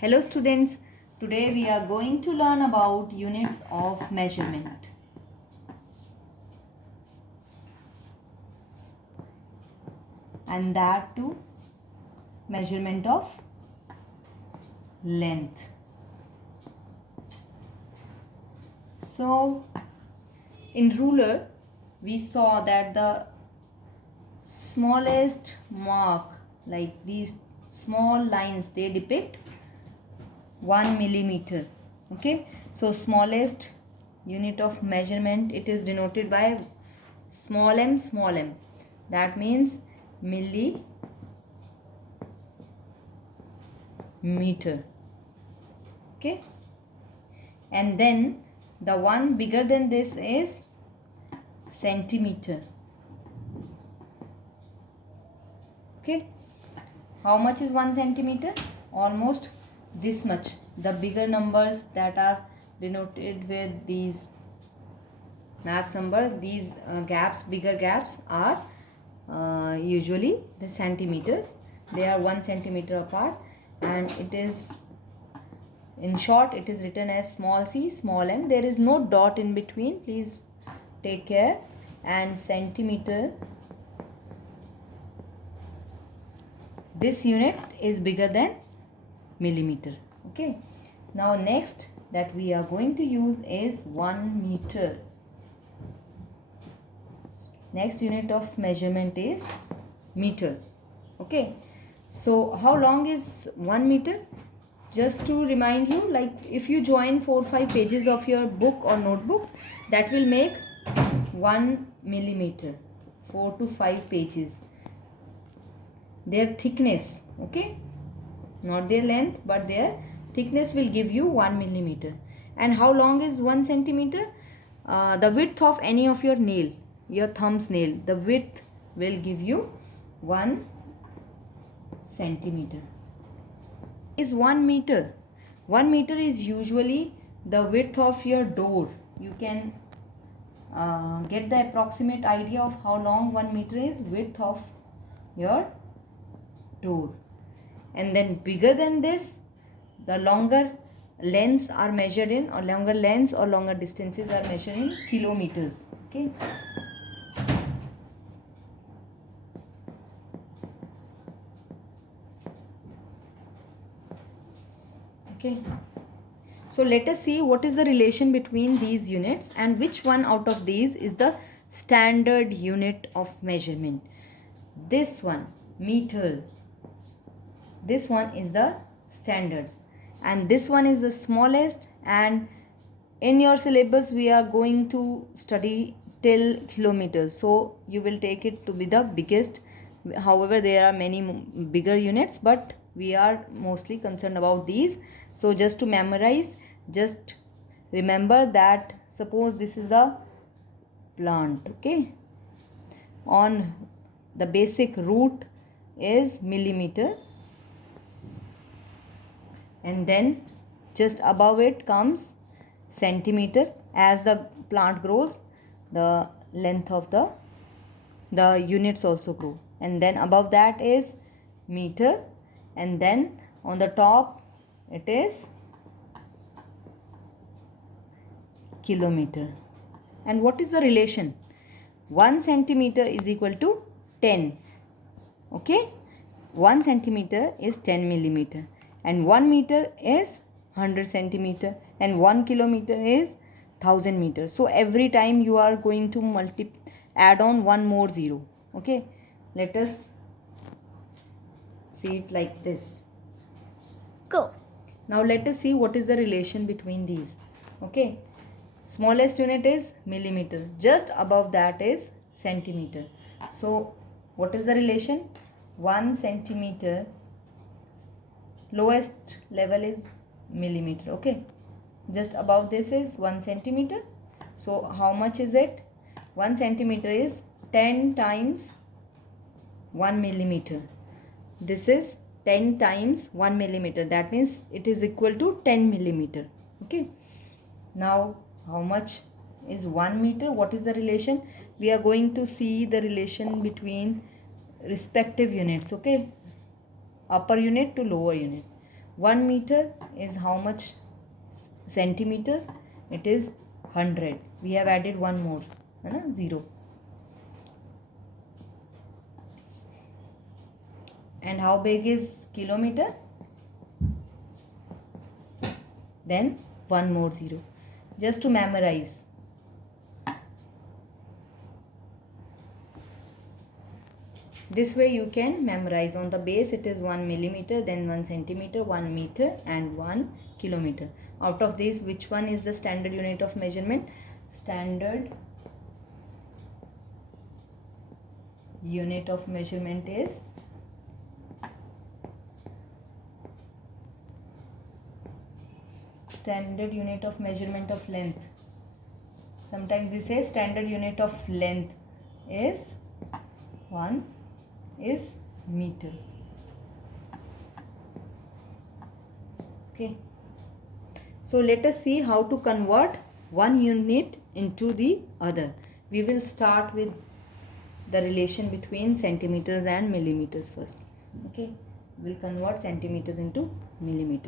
Hello students, today we are going to learn about units of measurement. And that too, measurement of length. So, in ruler, we saw that the smallest mark, like these small lines, they depict 1 millimeter. Okay, so smallest unit of measurement, it is denoted by small m. That means millimeter. Okay, and then the one bigger than this is centimeter. Okay, how much is 1 centimeter? Almost this much. The bigger numbers that are denoted with these maths number, these gaps, bigger gaps are usually the centimeters. They are 1 centimeter apart, and it is, in short, it is written as small c, small m. There is no dot in between, please take care. And centimeter, this unit is bigger than millimeter. Okay, now next that we are going to use is 1 meter. Next unit of measurement is meter. Okay, so how long is 1 meter? Just to remind you, like if you join 4 or 5 pages of your book or notebook, that will make 1 millimeter. 4 to 5 pages. Their thickness, okay, not their length, but their thickness will give you 1 millimeter. And how long is 1 centimeter? The width of any of your nail, your thumb's nail, the width will give you 1 centimeter. Is 1 meter. 1 meter is usually the width of your door. You can get the approximate idea of how long 1 meter is, width of your door. And then bigger than this, the longer lengths are measured in, or longer lengths or longer distances are measured in kilometers. Okay. Okay. So let us see what is the relation between these units and which one out of these is the standard unit of measurement. This one, meter. This one is the standard, and this one is the smallest, and in your syllabus we are going to study till kilometers, so you will take it to be the biggest. However, there are many bigger units, but we are mostly concerned about these. So just to memorize, just remember that suppose this is a plant. Okay, on the basic root is millimeter, and then just above it comes centimeter. As the plant grows, the length of the units also grow, and then above that is meter, and then on the top it is kilometer. And what is the relation? 1 centimeter is equal to 10. Okay, 1 centimeter is 10 millimeter, and 1 meter is 100 centimeter, and 1 kilometer is 1000 meters. So every time you are going to add on one more zero. Okay, let us see it like this. Go. Now let us see what is the relation between these. Okay, smallest unit is millimeter, just above that is centimeter. So what is the relation? 1 centimeter, lowest level is millimeter. Okay, just above this is 1 centimeter. So how much is it? 1 centimeter is 10 times 1 millimeter. This is 10 times 1 millimeter. That means it is equal to 10 millimeter. Okay, now how much is 1 meter? What is the relation? We are going to see the relation between respective units. Okay, upper unit to lower unit. 1 meter is how much centimeters? It is 100. We have added one more, है ना, 0. And how big is kilometer? Then one more 0, just to memorize. This way you can memorize. On the base it is 1 millimeter, then 1 centimeter, 1 meter and 1 kilometer. Out of these, which one is the standard unit of measurement? Standard unit of measurement is standard unit of measurement of length. Sometimes we say standard unit of length is 1 is meter. Okay, so let us see how to convert one unit into the other. We will start with the relation between centimeters and millimeters first. Okay, we'll convert centimeters into millimeters.